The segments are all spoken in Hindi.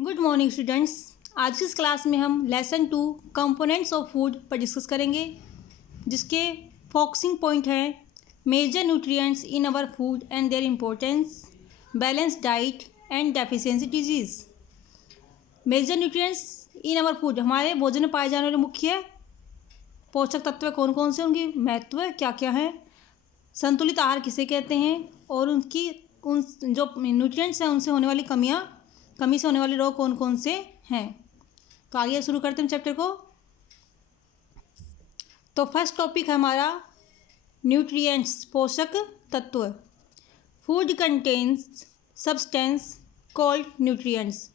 Good morning students. आज की इस क्लास में हम लेसन 2 कंपोनेंट्स ऑफ फूड पर डिस्कस करेंगे, जिसके फोकसिंग पॉइंट है major nutrients in our food and their importance, balance diet and deficiency disease. Major nutrients in our food, हमारे भोजन में पाए जाने वाले मुख्य पोषक तत्व कौन कौन से, उनकी महत्व क्या क्या है, संतुलित आहार किसे कहते हैं और उन जो न्यूट्रिएंट्स हैं उनसे होने वाली कमी से होने वाले रोग कौन कौन से हैं। तो आइए शुरू करते हैं चैप्टर को। तो फर्स्ट टॉपिक है हमारा न्यूट्रिएंट्स, पोषक तत्व। Food contains substance called nutrients.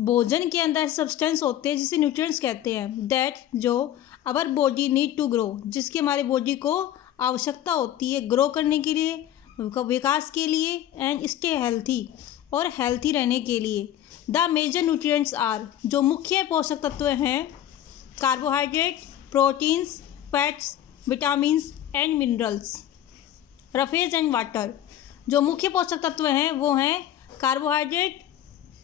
भोजन के अंदर सब्सटेंस होते हैं जिसे न्यूट्रिएंट्स कहते हैं, दैट जो our body need to grow, जिसकी हमारे बॉडी को आवश्यकता होती है ग्रो करने के लिए, विकास के लिए, एंड स्टे हेल्थी, और हेल्थी रहने के लिए। द मेजर न्यूट्रिएंट्स आर, जो मुख्य पोषक तत्व हैं, carbohydrate, proteins, fats, vitamins and minerals, roughage and water. जो मुख्य पोषक तत्व हैं वो हैं कार्बोहाइड्रेट,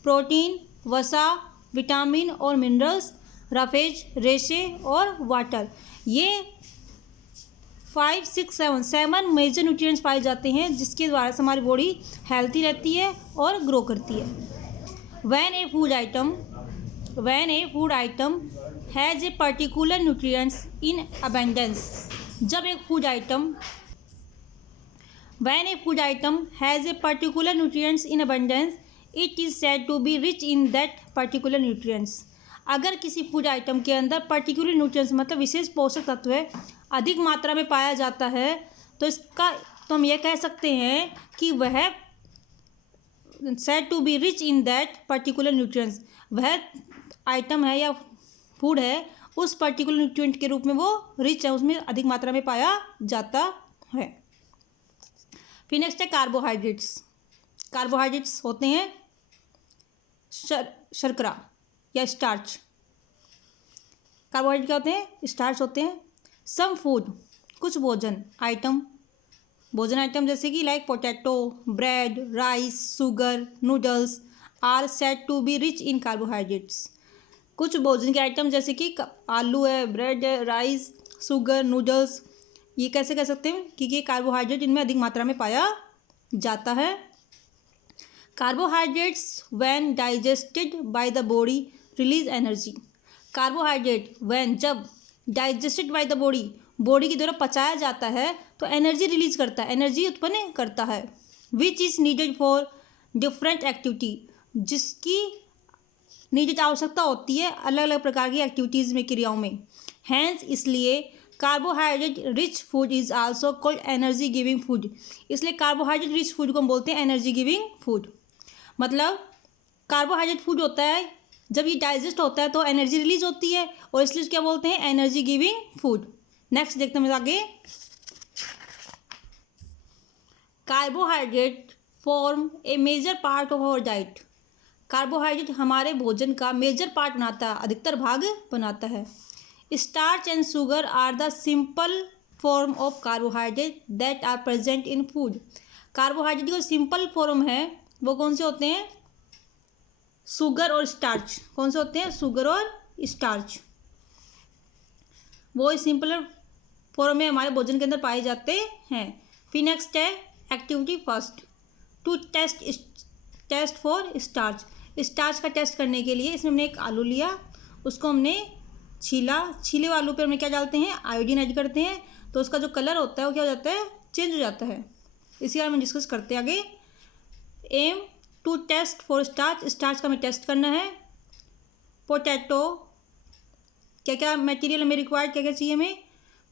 प्रोटीन, वसा, विटामिन और मिनरल्स, रफेज, रेशे और वाटर। ये 5, 6, 7 मेजर न्यूट्रिएंट्स पाए जाते हैं जिसके द्वारा से हमारी बॉडी हेल्थी रहती है और ग्रो करती है। When a food item has a particular nutrients in abundance, जब एक food item when a food item has a particular nutrients in abundance, it is said to be rich in that particular nutrients. अगर किसी फूड आइटम के अंदर पर्टिकुलर न्यूट्रिएंट्स मतलब विशेष पोषक तत्व अधिक मात्रा में पाया जाता है तो हम यह कह सकते हैं कि वह said to be rich in that particular nutrients, वह आइटम है या फूड है उस पर्टिकुलर न्यूट्रिएंट के रूप में वो रिच है, उसमें अधिक मात्रा में पाया जाता है। फिर नेक्स्ट है कार्बोहाइड्रेट्स। कार्बोहाइड्रेट्स होते हैं शर्करा या स्टार्च। कार्बोहाइड्रेट क्या होते हैं? स्टार्च होते हैं। सम फूड, कुछ भोजन आइटम जैसे कि like potato, bread, rice, sugar, noodles are said to be rich in carbohydrates. कुछ भोजन के आइटम जैसे कि आलू है, ब्रेड है, राइस, शुगर, नूडल्स, ये कैसे कह सकते हैं क्योंकि ये कार्बोहाइड्रेट इनमें अधिक मात्रा में पाया जाता है। Carbohydrates when digested by the body release energy. Carbohydrate when, जब डाइजेस्टेड बाय द बॉडी के द्वारा पचाया जाता है तो एनर्जी रिलीज करता है, एनर्जी उत्पन्न करता है। Which is needed for different activity, जिसकी नीडेड आवश्यकता होती है अलग अलग प्रकार की एक्टिविटीज़ में, क्रियाओं में। हैंस, इसलिए carbohydrate rich food is also called energy giving food. इसलिए कार्बोहाइड्रेट रिच फूड को हम बोलते हैं एनर्जी गिविंग फूड। मतलब कार्बोहाइड्रेट फूड होता है, जब ये डाइजेस्ट होता है तो एनर्जी रिलीज होती है और इसलिए क्या बोलते हैं? Energy giving food. नेक्स्ट देखते हैं आगे। Carbohydrate form a major part of our diet. Carbohydrate हमारे भोजन का मेजर पार्ट बनाता है, अधिकतर भाग बनाता है। Starch and sugar are the simple form of carbohydrate that are present in food. Carbohydrate का सिंपल फॉर्म है वो कौन से होते हैं? शुगर और स्टार्च। कौन से होते हैं? शुगर और स्टार्च, वो सिंपल फॉर्म में हमारे भोजन के अंदर पाए जाते हैं। फिर नेक्स्ट है activity first, to test for starch. Starch का टेस्ट करने के लिए इसमें हमने एक आलू लिया, उसको हमने छीला, छीले हुए आलू पे हमने क्या डालते हैं? आयोडीन ऐड करते हैं, तो उसका जो कलर होता है वो क्या हो जाता है? चेंज हो जाता है। इसी बारे में डिस्कस करते हैं आगे। Aim to test for starch, starch का हमें टेस्ट करना है। पोटैटो, क्या क्या मटेरियल हमें रिक्वायर्ड, क्या क्या चाहिए हमें?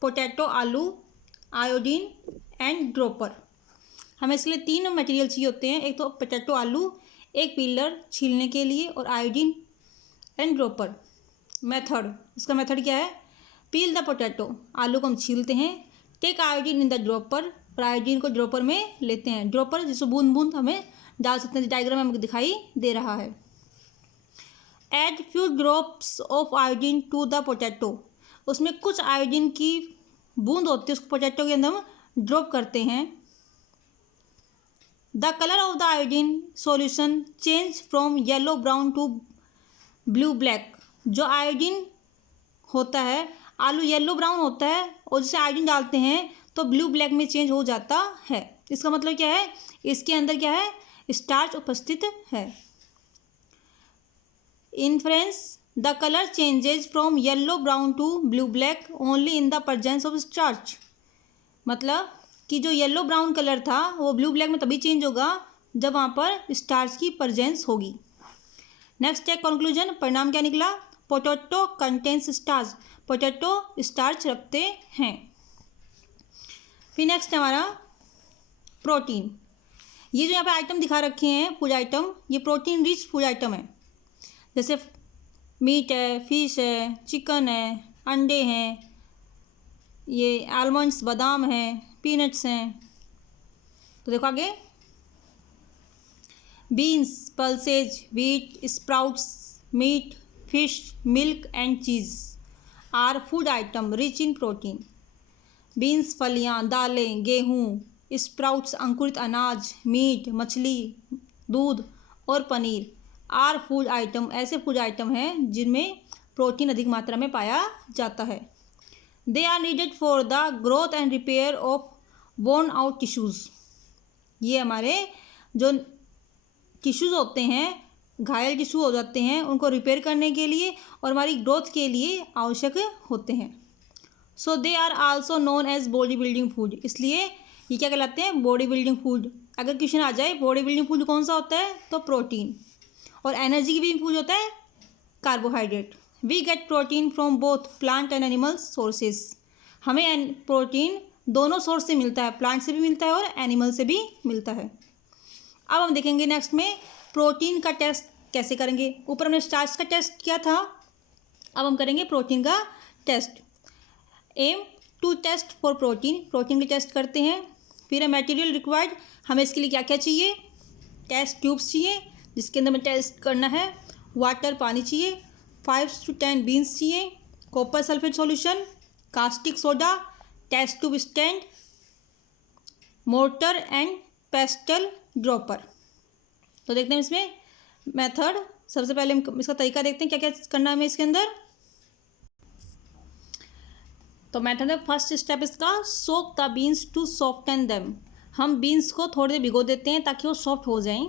पोटैटो, आलू, आयोडीन एंड ड्रॉपर। हमें इसके लिए 3 मटेरियल चाहिए होते हैं, एक तो पोटैटो, आलू, एक पीलर छीलने के लिए, और आयोडीन एंड ड्रॉपर। मेथड, इसका मेथड क्या है? पील द पोटैटो, आलू को हम छीलते हैं, take iodine in the dropper, और आयोडीन को ड्रॉपर में लेते हैं। ड्रॉपर जिसको बूंद बूंद हमें डाल सकते हैं, डायग्राम में हमको दिखाई दे रहा है। Add few drops of iodine to the potato, उसमें कुछ आयोडीन की बूंद होती है, उसको पोटैटो के अंदर हम ड्रॉप करते हैं। The colour of the iodine solution change from yellow brown to blue black. जो आयोडीन होता है, आलू येलो ब्राउन होता है और जैसे आयोडीन डालते हैं तो ब्लू ब्लैक में चेंज हो जाता है। इसका मतलब क्या है, इसके अंदर क्या है, स्टार्च उपस्थित है। Inference the colour changes from yellow brown to blue black only in the presence of starch. मतलब कि जो येलो ब्राउन कलर था वो ब्लू ब्लैक में तभी चेंज होगा जब वहाँ पर स्टार्च की प्रेजेंस होगी। नेक्स्ट है कंक्लूजन, परिणाम क्या निकला, potato contains starch, potato starch रखते हैं। फिर नेक्स्ट हमारा प्रोटीन। ये जो यहाँ पे आइटम दिखा रखे हैं फूड आइटम, ये प्रोटीन रिच फूड आइटम है। जैसे मीट है, फिश है, चिकन है, अंडे हैं, ये आलमंड्स बादाम हैं, पीनट्स हैं। तो देखो आगे, beans, pulses, wheat, sprouts, meat, fish, milk and cheese are food item rich in protein. Beans फलियाँ, दालें, गेहूँ, स्प्राउट्स अंकुरित अनाज, मीट मछली, दूध और पनीर आर फूड आइटम ऐसे फूड आइटम हैं जिनमें प्रोटीन अधिक मात्रा में पाया जाता है। They are needed for the growth and repair of worn out tissues. ये हमारे जो टिश्यूज़ होते हैं, घायल टिश्यू हो जाते हैं, उनको रिपेयर करने के लिए और हमारी ग्रोथ के लिए आवश्यक होते हैं। So they are also known as body building food. इसलिए ये क्या कहलाते हैं, बॉडी बिल्डिंग फूड। अगर क्वेश्चन आ जाए बॉडी बिल्डिंग फूड कौन सा होता है, तो प्रोटीन। और एनर्जी की भी फूड होता है carbohydrate. We get protein from both plant and animal sources. हमें प्रोटीन दोनों सोर्स से मिलता है, प्लांट से भी मिलता है और एनिमल से भी मिलता है। अब हम देखेंगे नेक्स्ट में प्रोटीन का टेस्ट कैसे करेंगे। ऊपर हमने स्टार्च का टेस्ट किया था, अब हम करेंगे प्रोटीन का test. Aim to test for protein, protein के टेस्ट करते हैं। फिर है मटेरियल रिक्वायर्ड, हमें इसके लिए क्या क्या चाहिए, टेस्ट ट्यूब्स चाहिए जिसके अंदर में टेस्ट करना है, वाटर पानी चाहिए, 5 to 10 बीन्स चाहिए, copper sulphate solution, caustic soda, test tube stand, mortar and pestle dropper. तो देखते हैं इसमें मेथड। सबसे पहले हम इसका तरीका देखते हैं क्या क्या करना है हमें इसके अंदर। तो मेथड है, फर्स्ट स्टेप इसका, soak the beans to soften them. हम बीन्स को थोड़ी देर भिगो देते हैं ताकि वो सॉफ्ट हो जाएं।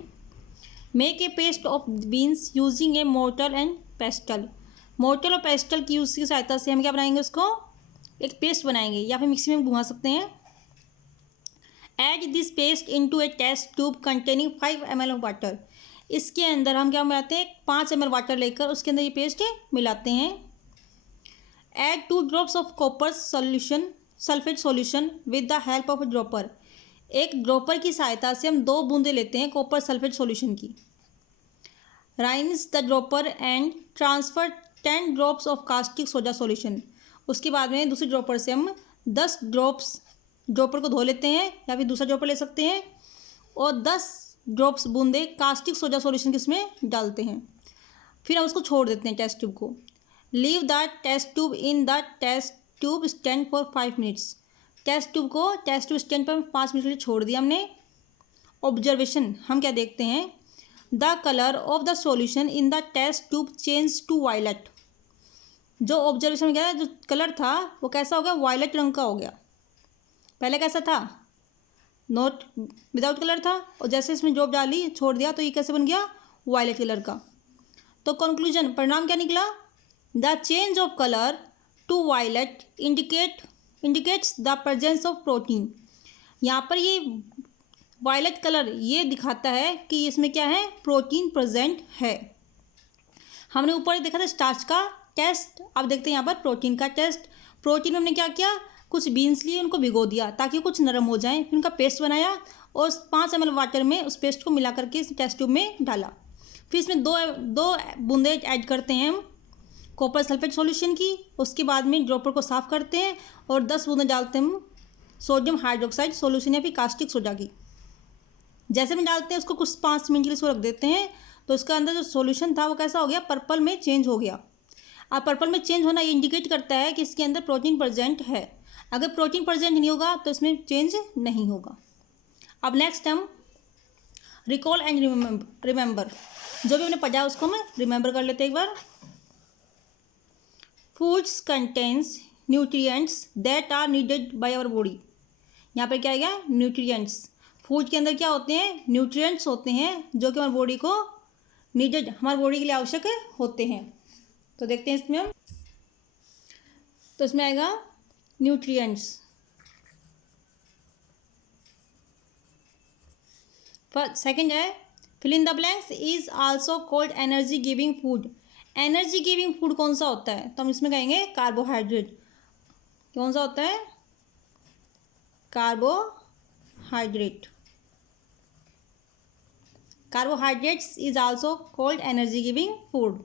Make a paste of beans using A mortar and pastel. Mortar और पेस्टल की यूज की सहायता से हम क्या बनाएंगे, उसको एक पेस्ट बनाएंगे या फिर मिक्सी में घुमा सकते हैं। Add this paste into a test tube containing 5 ml of water. इसके अंदर हम क्या मिलाते हैं, 5 ml वाटर लेकर उसके अंदर ये पेस्ट मिलाते हैं। Add 2 drops of copper solution sulphate solution with the help of A dropper. एक ड्रॉपर की सहायता से हम 2 बूंदे लेते हैं कॉपर सल्फेट सॉल्यूशन की। Rinse the dropper and transfer 10 drops of caustic soda solution. उसके बाद में दूसरी ड्रॉपर से हम 10 ड्रॉप्स, ड्रॉपर को धो लेते हैं या फिर दूसरा ड्रॉपर ले सकते हैं, और 10 ड्रॉप्स बूंदे कास्टिक सोडा सॉल्यूशन किसमें डालते हैं। फिर हम उसको छोड़ देते हैं टेस्ट ट्यूब को। Leave the test tube in the test tube stand for 5 minutes। Test tube को टेस्ट ट्यूब स्टैंड पर 5 मिनट के लिए छोड़ दिया हमने। ऑब्जर्वेशन, हम क्या देखते हैं, the colour of the solution in the test tube change to violet. जो ऑब्जर्वेशन में क्या है, जो कलर था वो कैसा हो गया, वायलेट रंग का हो गया। पहले कैसा था, नॉट विदाउट कलर था, और जैसे इसमें ड्रॉप डाली छोड़ दिया तो ये कैसे बन गया, वायलेट कलर का। तो कंक्लूजन, परिणाम क्या निकला, the change of colour to violet indicates the presence of protein. यहाँ पर ये वायलेट कलर ये दिखाता है कि इसमें क्या है, प्रोटीन प्रेजेंट है। हमने ऊपर देखा था स्टार्च का टेस्ट, अब देखते हैं यहाँ पर प्रोटीन का टेस्ट। प्रोटीन में हमने क्या किया, कुछ बीन्स लिए उनको भिगो दिया ताकि कुछ नरम हो जाए, फिर उनका पेस्ट बनाया और 5 ml वाटर में उस पेस्ट को मिला करके इस टेस्ट ट्यूब में डाला। फिर इसमें दो बूंदे ऐड करते हैं हम कॉपर सल्फेट सॉल्यूशन की। उसके बाद में ड्रॉपर को साफ़ करते हैं और 10 बूंदे डालते हैं हम सोडियम हाइड्रोक्साइड सॉल्यूशन या फिर कास्टिक सोडा की। जैसे में डालते हैं उसको कुछ 5 मिनट के लिए उसको रख देते हैं, तो उसका अंदर जो सॉल्यूशन था वो कैसा हो गया, पर्पल में चेंज हो गया। अब पर्पल में चेंज होना ये इंडिकेट करता है कि इसके अंदर प्रोटीन प्रेजेंट है। अगर प्रोटीन प्रेजेंट नहीं होगा तो इसमें चेंज नहीं होगा। अब नेक्स्ट हम रिकॉल एंड रिमेंबर, जो भी हमने पढ़ा उसको हम रिमेंबर कर लेते हैं एक बार। Foods contains nutrients that are needed by our body. यहाँ पर क्या आएगा, न्यूट्रिएंट्स। फूड के अंदर क्या होते हैं, न्यूट्रिएंट्स होते हैं जो कि हमारी बॉडी को नीडेड, हमारी बॉडी के लिए आवश्यक होते हैं। तो देखते हैं इसमें हम, तो इसमें आएगा न्यूट्रिएंट्स। सेकंड है fill in the blanks is also called energy giving food. Energy giving food कौन सा होता है, तो हम इसमें कहेंगे कार्बोहाइड्रेट। कौन सा होता है, carbohydrate. Carbohydrates is also called energy giving food.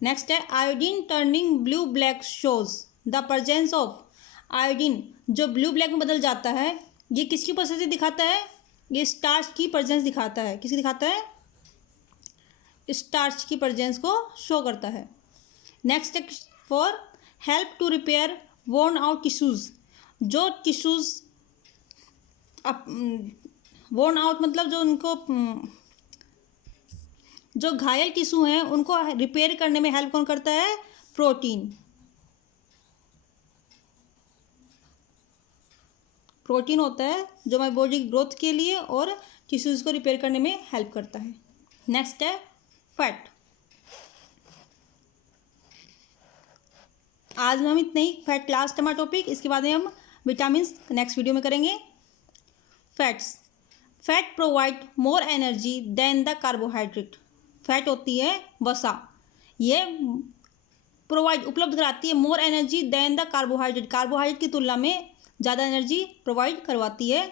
Next है iodine turning blue black shows the presence of. Iodine जो ब्लू ब्लैक में बदल जाता है, ये किसकी उपस्थिति दिखाता है, ये स्टार्च की प्रेजेंस दिखाता है। किसकी दिखाता है, स्टार्च की प्रेजेंस को शो करता है। Next for help to repair worn out tissues. जो टिश्यूज वोर्न आउट मतलब जो उनको जो घायल टिश्यू हैं उनको रिपेयर करने में हेल्प कौन करता है, प्रोटीन। प्रोटीन होता है जो हमारी बॉडी ग्रोथ के लिए और टिश्यूज़ को रिपेयर करने में हेल्प करता है। नेक्स्ट है फैट। आज हम इतना ही, फैट लास्ट हमारा टॉपिक, इसके बाद में हम विटामिन नेक्स्ट वीडियो में करेंगे। Fats, fat provide more energy than the carbohydrate. Fat होती है वसा, ये प्रोवाइड उपलब्ध कराती है more energy than the carbohydrate, carbohydrate की तुलना में ज़्यादा एनर्जी प्रोवाइड करवाती है।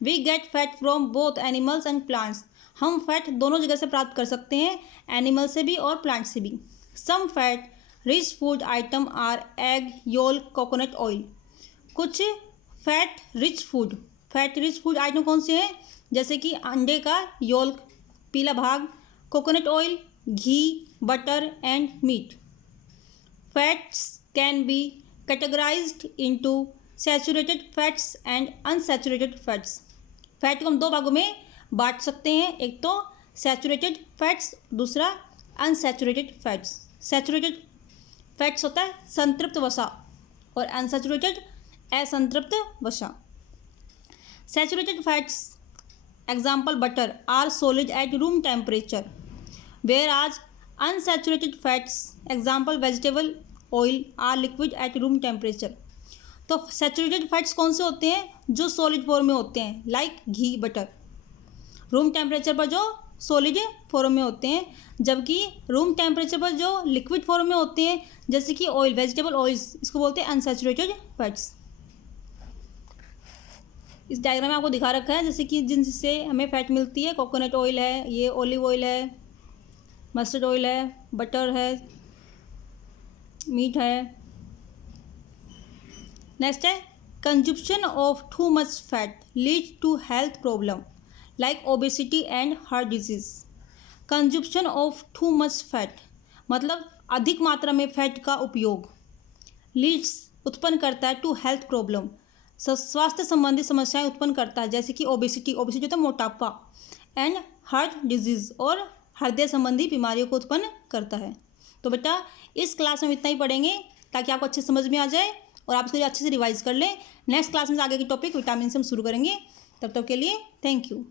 We get fat from both animals and plants. हम फैट दोनों जगह से प्राप्त कर सकते हैं, एनिमल से भी और प्लांट से भी। Some fat rich food item are egg, yolk, coconut oil. कुछ फैट रिच फूड आइटम कौन से हैं, जैसे कि अंडे का योल्क, पीला भाग, coconut oil, ghee, butter and meat. Fats can be categorised into saturated fats and unsaturated fats. Fat को हम दो भागों में बांट सकते हैं, एक तो सैचुरेटेड फैट्स, दूसरा अनसैचुरेटेड फैट्स। सैचुरेटेड फैट्स होता है संतृप्त वसा और अनसैचुरेटेड असंतृप्त वसा। Saturated fats example butter are solid at room temperature, whereas unsaturated fats example vegetable oil are liquid at room temperature. तो सैचुरेटेड फैट्स कौन से होते हैं, जो सॉलिड फॉर्म में होते हैं, लाइक घी, बटर। रूम टेम्परेचर पर जो सॉलिड फॉर्म में होते हैं, जबकि रूम टेम्परेचर पर जो लिक्विड फॉर्म में होते हैं, जैसे कि ऑयल, वेजिटेबल ऑयल्स, इसको बोलते हैं अनसैचुरेटेड फैट्स। इस डायग्राम में आपको दिखा रखा है जैसे कि जिनसे हमें फैट मिलती है, कोकोनट ऑयल है, ये ऑलिव ऑयल है, मस्टर्ड ऑयल है, बटर है, मीट है। नेक्स्ट है consumption of too much fat lead to health problem like obesity and heart disease. Consumption of too much fat मतलब अधिक मात्रा में फैट का उपयोग, लीड्स उत्पन्न करता है टू हेल्थ प्रॉब्लम, स्वास्थ्य संबंधी समस्याएं उत्पन्न करता है, जैसे कि ओबेसिटी होता है मोटापा, एंड हार्ट डिजीज और हृदय संबंधी बीमारियों को उत्पन्न करता है। तो बेटा इस क्लास में इतना ही पढ़ेंगे ताकि आपको अच्छे समझ में आ जाए और आप इसको अच्छे से रिवाइज कर लें। नेक्स्ट क्लास में आगे की टॉपिक विटामिन से हम शुरू करेंगे। तब तक के लिए थैंक यू।